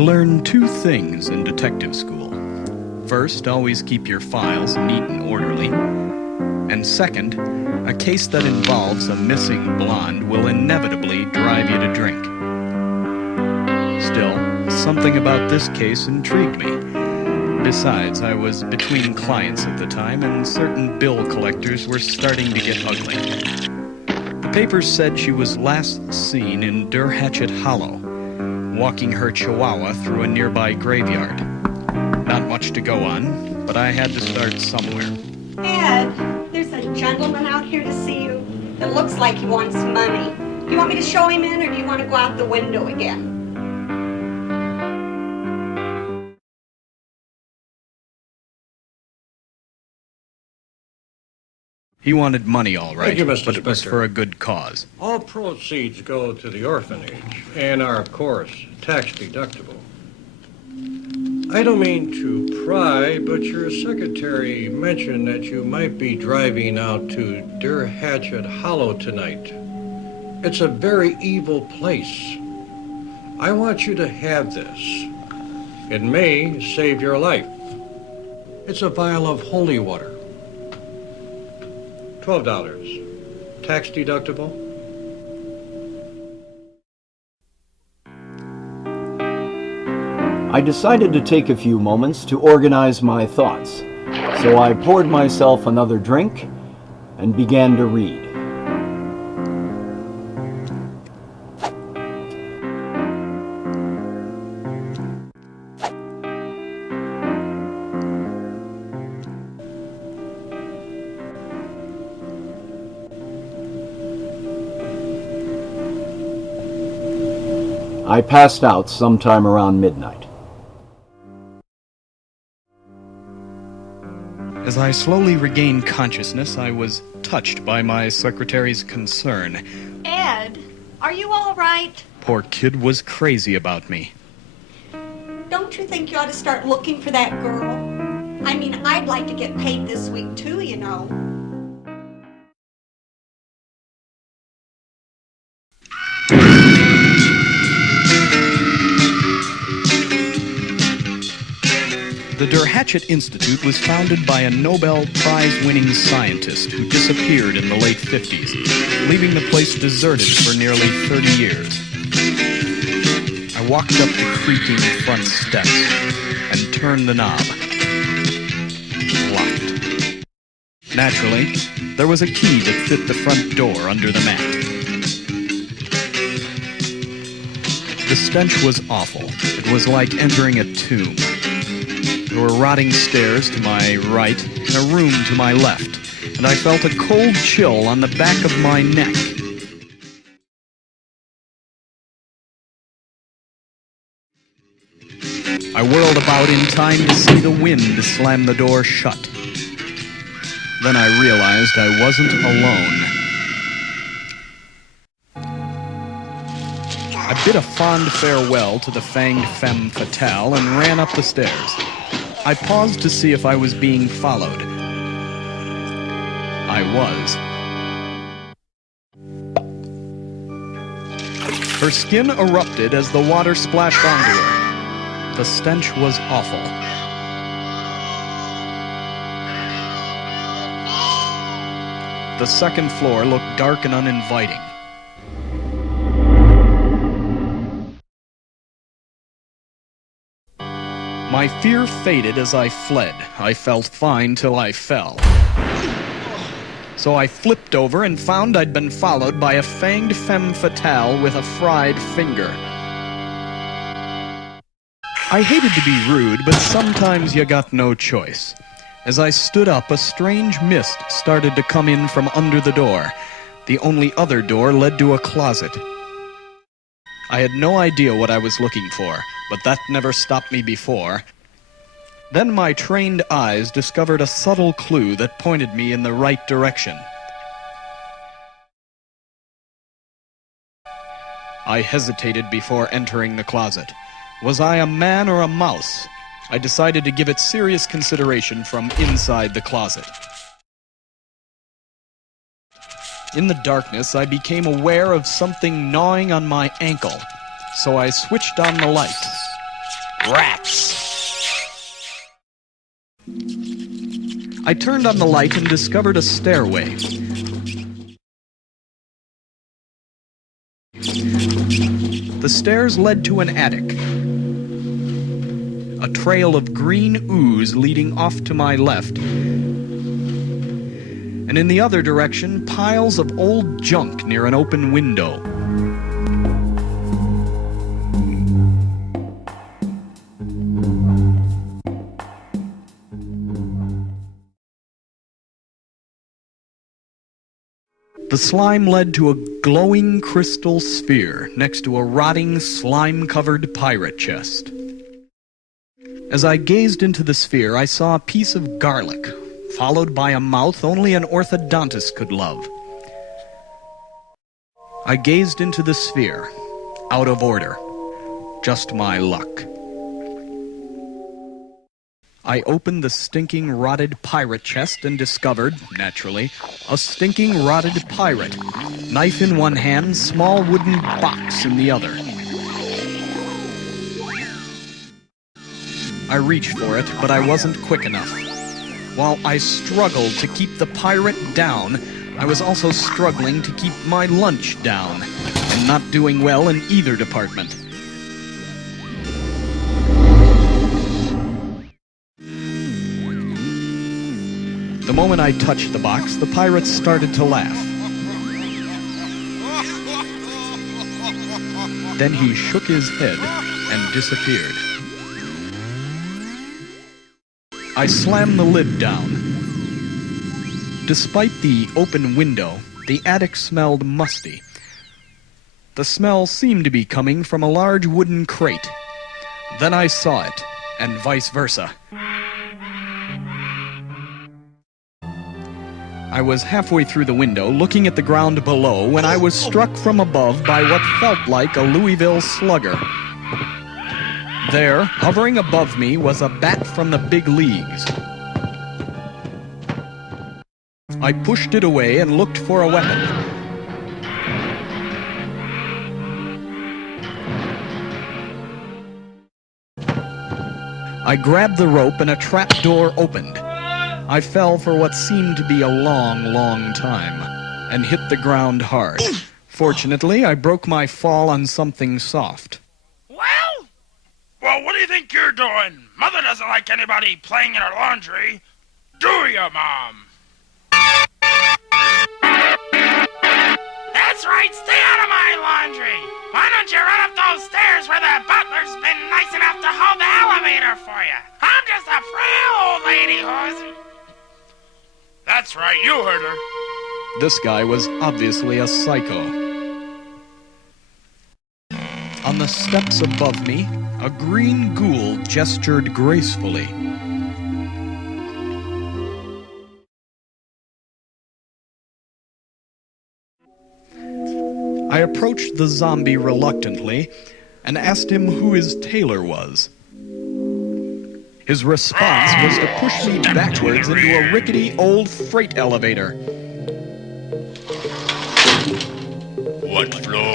You learn two things in detective school. First, always keep your files neat and orderly. And second, a case that involves a missing blonde will inevitably drive you to drink. Still, something about this case intrigued me. Besides, I was between clients at the time, and certain bill collectors were starting to get ugly. The papers said she was last seen in Deathstalker Hollow, walking her chihuahua through a nearby graveyard. Not much to go on, but I had to start somewhere. Ed, there's a gentleman out here to see you. It looks like he wants money. Do you want me to show him in, or do you want to go out the window again? He wanted money, all right, Thank you, Mr. but it was Spectre. for a good cause. All proceeds go to the orphanage and are, of course, tax deductible. I don't mean to pry, but your secretary mentioned that you might be driving out to Deathstalker Hollow tonight. It's a very evil place. I want you to have this. It may save your life. It's a vial of holy water. $12. Tax deductible? I decided to take a few moments to organize my thoughts, so I poured myself another drink and began to read. I passed out sometime around midnight. As I slowly regained consciousness, I was touched by my secretary's concern. Ed, are you all right? Poor kid was crazy about me. Don't you think you ought to start looking for that girl? I mean, I'd like to get paid this week too, you know. The Deathstalker Institute was founded by a Nobel Prize-winning scientist who disappeared in the late 50s, leaving the place deserted for nearly 30 years. I walked up the creaking front steps and turned the knob. Locked. Naturally, there was a key that fit the front door under the mat. The stench was awful. It was like entering a tomb. There were rotting stairs to my right and a room to my left, and I felt a cold chill on the back of my neck. I whirled about in time to see the wind slam the door shut. Then I realized I wasn't alone. I bid a fond farewell to the fanged femme fatale and ran up the stairs. I paused to see if I was being followed. I was. Her skin erupted as the water splashed onto her. The stench was awful. The second floor looked dark and uninviting. My fear faded as I fled. I felt fine till I fell. So I flipped over and found I'd been followed by a fanged femme fatale with a fried finger. I hated to be rude, but sometimes you got no choice. As I stood up, a strange mist started to come in from under the door. The only other door led to a closet. I had no idea what I was looking for, but that never stopped me before. Then my trained eyes discovered a subtle clue that pointed me in the right direction. I hesitated before entering the closet. Was I a man or a mouse? I decided to give it serious consideration from inside the closet. In the darkness, I became aware of something gnawing on my ankle, so I switched on the light. Rats! I turned on the light and discovered a stairway. The stairs led to an attic. A trail of green ooze leading off to my left. And in the other direction, piles of old junk near an open window. The slime led to a glowing crystal sphere next to a rotting, slime-covered pirate chest. As I gazed into the sphere, I saw a piece of garlic, followed by a mouth only an orthodontist could love. I gazed into the sphere, out of order. Just my luck. I opened the stinking, rotted pirate chest and discovered, naturally, a stinking, rotted pirate. Knife in one hand, small wooden box in the other. I reached for it, but I wasn't quick enough. While I struggled to keep the pirate down, I was also struggling to keep my lunch down, and not doing well in either department. The moment I touched the box, the pirate started to laugh. Then he shook his head and disappeared. I slammed the lid down. Despite the open window, the attic smelled musty. The smell seemed to be coming from a large wooden crate. Then I saw it, and vice versa. I was halfway through the window, looking at the ground below, when I was struck from above by what felt like a Louisville slugger. There, hovering above me, was a bat from the big leagues. I pushed it away and looked for a weapon. I grabbed the rope and a trap door opened. I fell for what seemed to be a long, long time, and hit the ground hard. Fortunately, I broke my fall on something soft. Well, what do you think you're doing? Mother doesn't like anybody playing in her laundry. Do you, Mom? That's right, stay out of my laundry. Why don't you run up those stairs where the butler's been nice enough to hold the elevator for you? I'm just a frail old lady who's... That's right, you heard her. This guy was obviously a psycho. On the steps above me, a green ghoul gestured gracefully. I approached the zombie reluctantly and asked him who his tailor was. His response was to push me backwards into a rickety old freight elevator. What floor